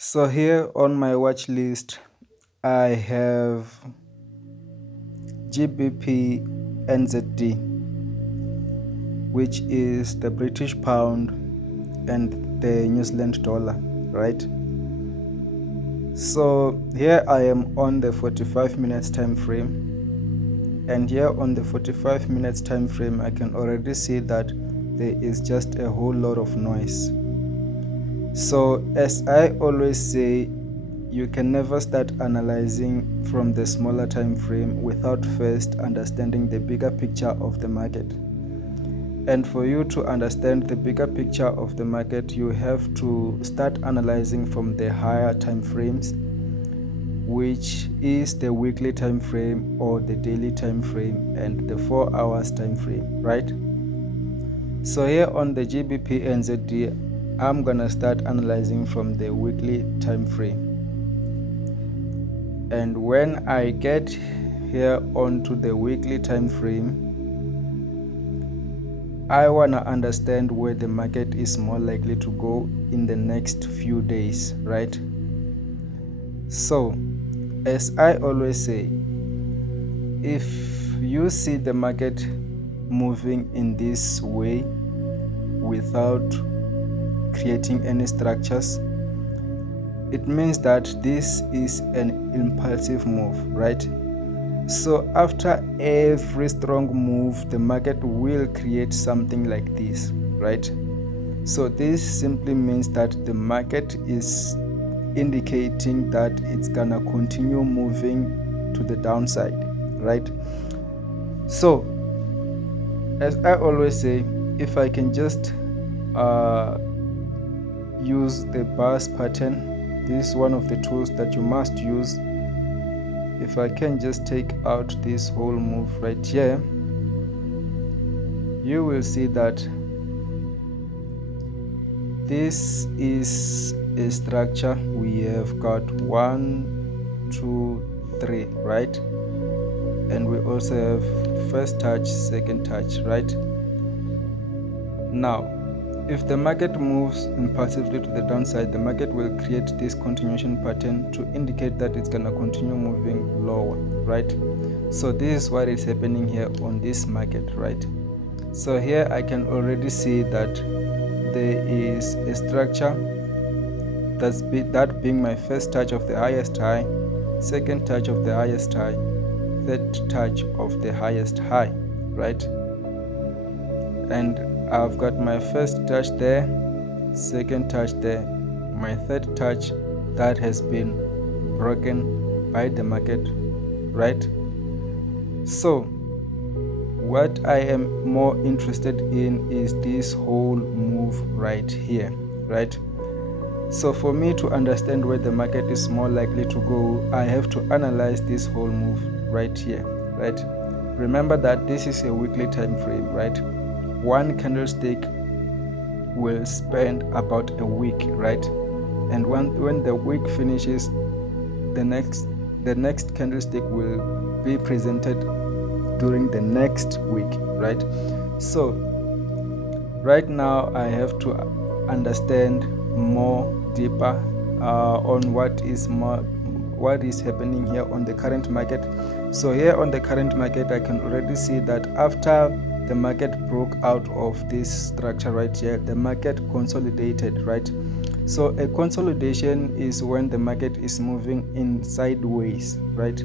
So here on my watch list, I have GBPNZD, which is the British pound and the New Zealand dollar, right? So here I am on the 45 minutes time frame, and here on the 45 minutes time frame I can already see that there is just a whole lot of noise. So as I always say, you can never start analyzing from the smaller time frame without first understanding the bigger picture of the market. And for you to understand the bigger picture of the market, you have to start analyzing from the higher time frames, which is the weekly time frame or the daily time frame and the 4 hours time frame, right? So here on the GBPNZD, I'm gonna start analyzing from the weekly time frame. And when I get here onto the weekly time frame, I wanna understand where the market is more likely to go in the next few days, right? So, as I always say, if you see the market moving in this way without creating any structures, it means that this is an impulsive move, right? So after every strong move, the market will create something like this, right? So this simply means that the market is indicating that it's gonna continue moving to the downside, right? So as I always say, if I can just use the bars pattern, this is one of the tools that you must use. If I can just take out this whole move right here, you will see that this is a structure. We have got 1, 2, 3, right? And we also have first touch, second touch, right? Now, if the market moves impulsively to the downside, the market will create this continuation pattern to indicate that it's gonna continue moving lower, right? So this is what is happening here on this market, right? So here I can already see that there is a structure that being my first touch of the highest high, second touch of the highest high, third touch of the highest high, right? And I've got my first touch there, second touch there, my third touch that has been broken by the market, right? So what I am more interested in is this whole move right here, right? So for me to understand where the market is more likely to go, I have to analyze this whole move right here, right? Remember that this is a weekly time frame, right? One candlestick will spend about a week, right? And when the week finishes, the next candlestick will be presented during the next week, right? So right now I have to understand more deeper on what is happening here on the current market. So here on the current market, I can already see that after the market broke out of this structure right here, the market consolidated, right? So a consolidation is when the market is moving in sideways, right?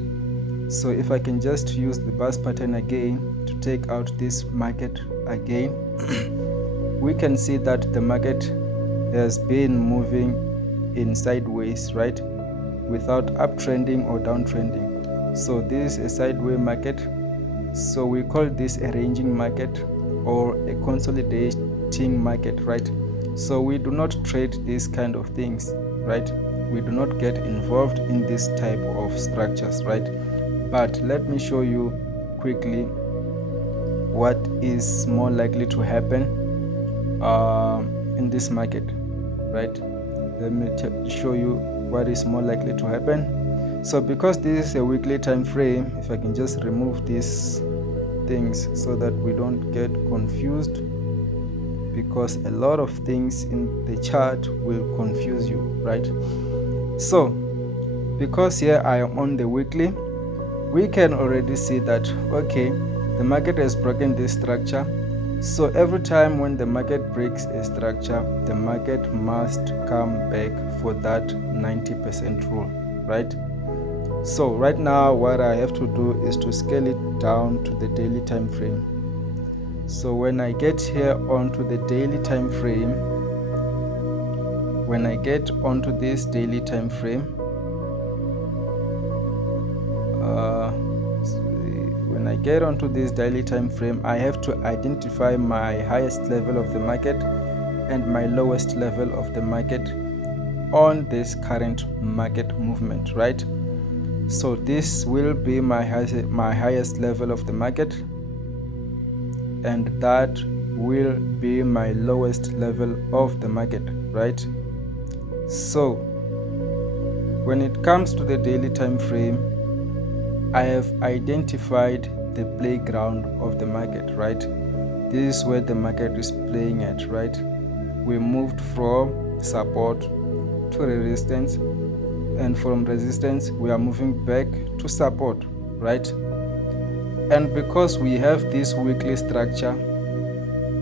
So if I can just use the bars pattern again to take out this market again, we can see that the market has been moving in sideways, right? Without uptrending or downtrending. So this is a sideways market. So we call this a ranging market or a consolidating market, right? So we do not trade these kind of things, right? We do not get involved in this type of structures, right? But let me show you quickly what is more likely to happen in this market, right? Let me show you what is more likely to happen. So because this is a weekly time frame, if I can just remove these things so that we don't get confused, because a lot of things in the chart will confuse you, right? So because here I am on the weekly, we can already see that, okay, the market has broken this structure. So every time when the market breaks a structure, the market must come back for that 90% rule, right? So right now what I have to do is to scale it down to the daily time frame. So when I get here onto the daily time frame, when I get onto this daily time frame, when I get onto this daily time frame, I have to identify my highest level of the market and my lowest level of the market on this current market movement, right? So this will be my highest level of the market, and that will be my lowest level of the market, right? So when it comes to the daily time frame, I have identified the playground of the market, right? This is where the market is playing at, right? We moved from support to resistance, and from resistance we are moving back to support, right? And because we have this weekly structure,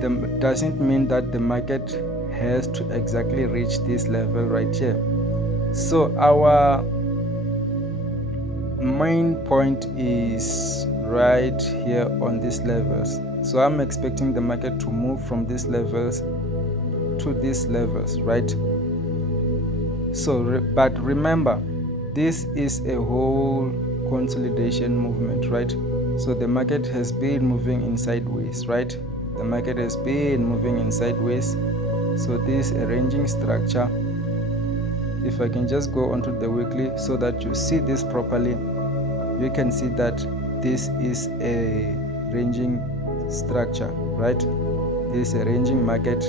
that doesn't mean that the market has to exactly reach this level right here. So our main point is right here on these levels. So I'm expecting the market to move from these levels to these levels, right? So but remember, this is a whole consolidation movement, right? So the market has been moving in sideways, right? The market has been moving in sideways. So this arranging structure, if I can just go onto the weekly so that you see this properly, you can see that this is a ranging structure, right? This is a ranging market.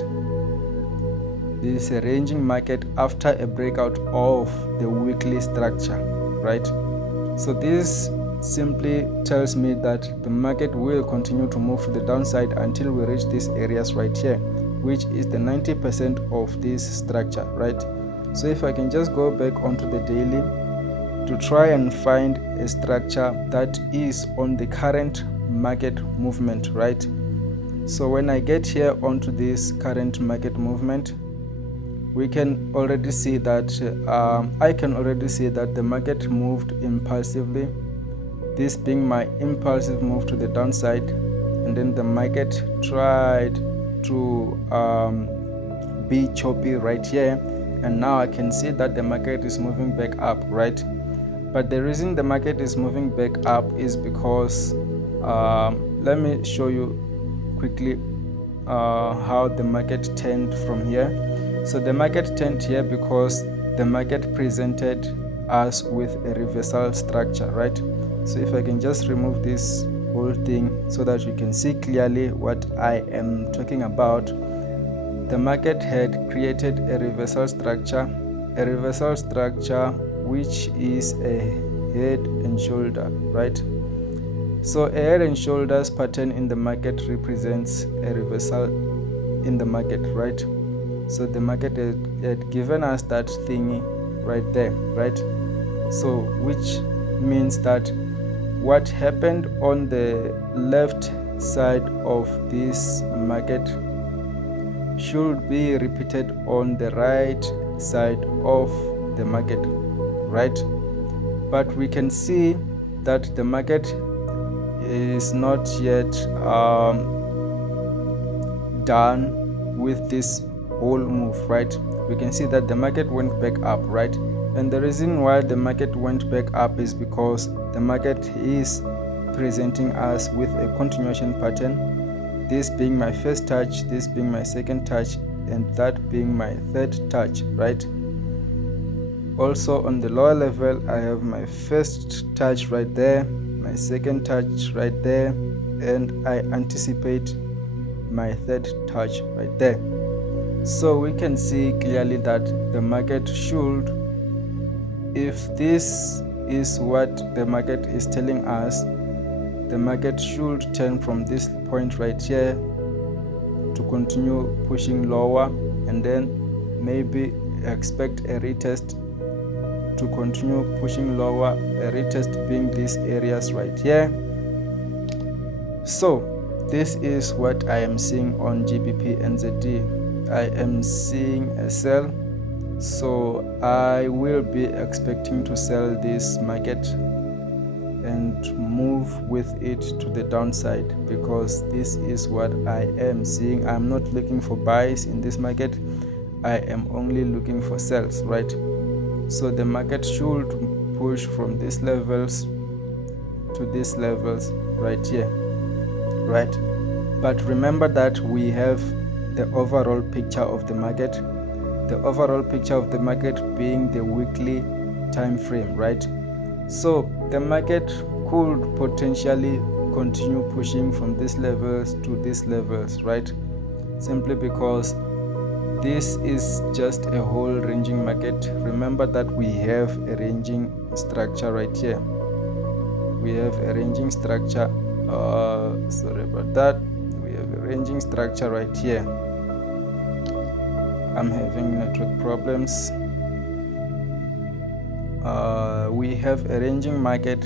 This is a ranging market after a breakout of the weekly structure, right? So this simply tells me that the market will continue to move to the downside until we reach these areas right here, which is the 90% of this structure, right? So if I can just go back onto the daily to try and find a structure that is on the current market movement, right? So when I get here onto this current market movement, we can already see that I can already see that the market moved impulsively, this being my impulsive move to the downside, and then the market tried to be choppy right here, and now I can see that the market is moving back up, right? But the reason the market is moving back up is because let me show you quickly how the market turned from here. So the market turned here because the market presented us with a reversal structure, right? So if I can just remove this whole thing so that you can see clearly what I am talking about. The market had created a reversal structure which is a head and shoulder, right? So a head and shoulders pattern in the market represents a reversal in the market, right? So the market had given us that thingy right there, right? So which means that what happened on the left side of this market should be repeated on the right side of the market, right? But we can see that the market is not yet done with this whole move, right? We can see that the market went back up, right? And the reason why the market went back up is because the market is presenting us with a continuation pattern, this being my first touch, this being my second touch, and that being my third touch, right? Also on the lower level, I have my first touch right there, my second touch right there, and I anticipate my third touch right there. So we can see clearly that the market should, if this is what the market is telling us, the market should turn from this point right here to continue pushing lower, and then maybe expect a retest to continue pushing lower, a retest being these areas right here. So this is what I am seeing on GBPNZD. I am seeing a sell, so I will be expecting to sell this market and move with it to the downside, because this is what I am seeing. I'm not looking for buys in this market, I am only looking for sells, right? So the market should push from these levels to these levels right here, right? But remember that we have the overall picture of the market, the overall picture of the market being the weekly time frame, right? So the market could potentially continue pushing from these levels to these levels, right? Simply because this is just a whole ranging market. Remember that we have a ranging structure right here. We have a ranging structure. Sorry about that. We have a ranging structure right here. I'm having network problems. We have a ranging market